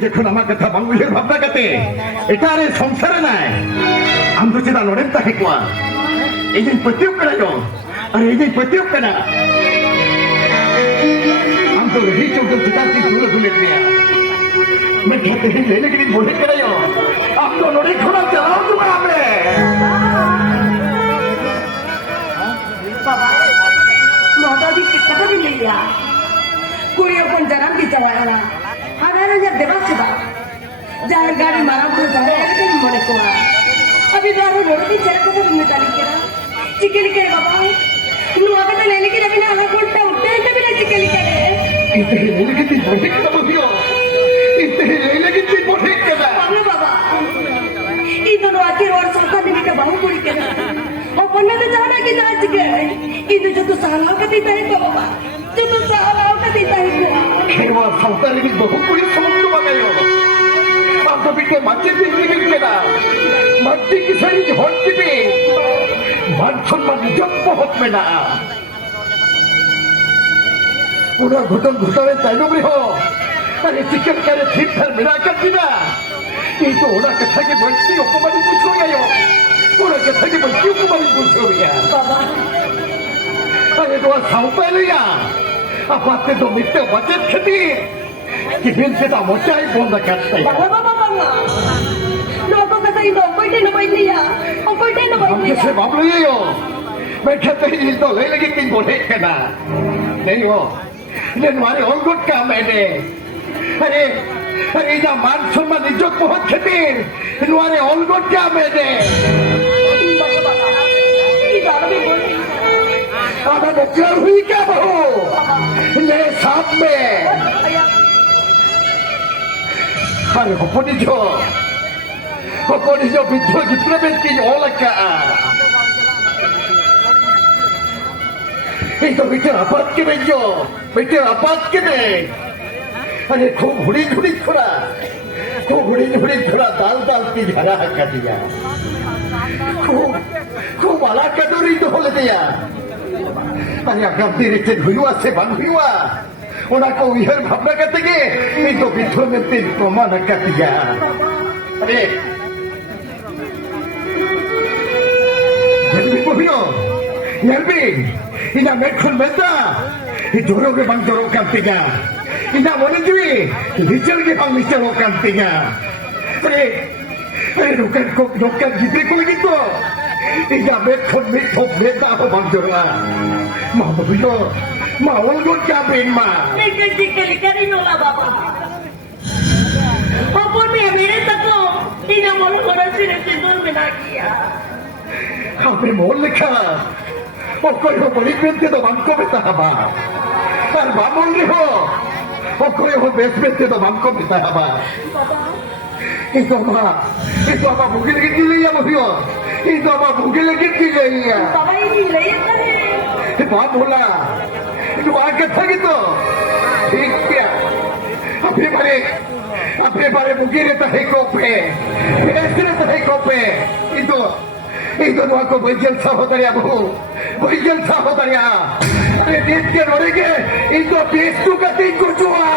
देखो nama kata bangulir bhabna kate eta are samsare nai amdo cheda noren ta hekwa ejin patyuk kana yo are ejin patyuk kana amdo hi chokol chita si duro dule niya मैं कहते ही लेने के लिए बोले करे हो आप तो नोड़ी खोला चलाओ दूंगा आपने बाबा नौदा भी कितना भी ले लिया कोई अपन जन्म भी चलाया हमारे जब देवा से बात जहाँ गाड़ी मारा तो जाए ऐसे ही मरे को अभी बार रोड भी चल कर सब निकाली क्या चिकन के बाबा नौदा तो लेने के लिए बिना हला कोटा उठते हैं कभी ना चिकन के इतने लेने के लिए बोले क्या बोलियो इतने लेने के लिए बोले क्या बाबा बाबा ये दोनों आके और सरकार ने भी क्या बहुत बुरी क्या अपन ने तो जाना कि ना चिकन ये जो तो सालों का देता है तो बाबा जो तो सालों का देता है खेवा साउतारी भी बहुत बुरी समझ तो बगायो आप तो बिके मच्छी बिक्री बिके ना मच्छी की सारी झोंक की भी मानसून में जब बहुत में ना पूरा घुटन घुटने तैनो भी हो अरे चिकन करे ठीक ठाक मिला कर दिना ये तो होना कथा के बच्ची उपमानी पूछो गयो पूरा कथा के बच्ची उपमानी पूछो गया बाबा अरे तो साउतारी या आप आते तो मिट्टे बचत खेती कि फिर से तो मोचाई बोंदा करते हैं बाबा बाबा बाबा लोगों का तो ये दो कोई नहीं बैठ लिया और कोई नहीं बैठ हम लिया किसे बाप ले हो मैं कहते ही तो ले लगी तीन बोले कहना नहीं हो ये हमारे और गुट काम है ने अरे अरे जा मानसून में निजोक बहुत खेती हमारे और गुट काम है ने बाबा ये दादा भी बोल रही आधा बच्चा हुई क्या बहू मेरे साथ में अरे होपनी जो बिजो जितने भी की ओला क्या ये तो बेटे आपात के बेजो बेटे आपात के दे अरे खूब हुड़ी हुड़ी थोड़ा दाल की झरा कर दिया खूब अला कदोरी तो बोले दिया अरे अगर तेरे से हुआ से बंद हुआ उनको यह भावना करते कि ये तो बिछोड़ में तेज प्रमाण कर दिया अरे इना मैं खुद मिलता ये जोरों के बंद जोरों करते क्या इना बोले जुए लिचल के बंद लिचलों करते क्या अरे रुकन जीते को gitu इना मैं खुद में ठोक देता हो बंद जोरा माँ बोलो माँ वो लोग क्या बेन माँ नहीं चिकन करी नोला बाबा अपन में मेरे तक तो इन मोल थोड़ा सी रहते दूर में ना किया आपने मोल लिखा और कोई हो बड़ी बेनते तो हमको बेता हवा और बामोल नहीं हो और कोई हो बेस बेनते तो हमको बेता हवा itu apa mungkin lagi gila ya mas yo itu apa mungkin lagi gila ya बाबा ये गीले हैं बाप बोला itu आगे था gitu ठीक है अपने बारे mungkin itu है kope ऐसे तो है kope itu तो aku berjel sahabatnya bu berjel sahabatnya अरे देश के रोने के itu bestu ka tinggu jua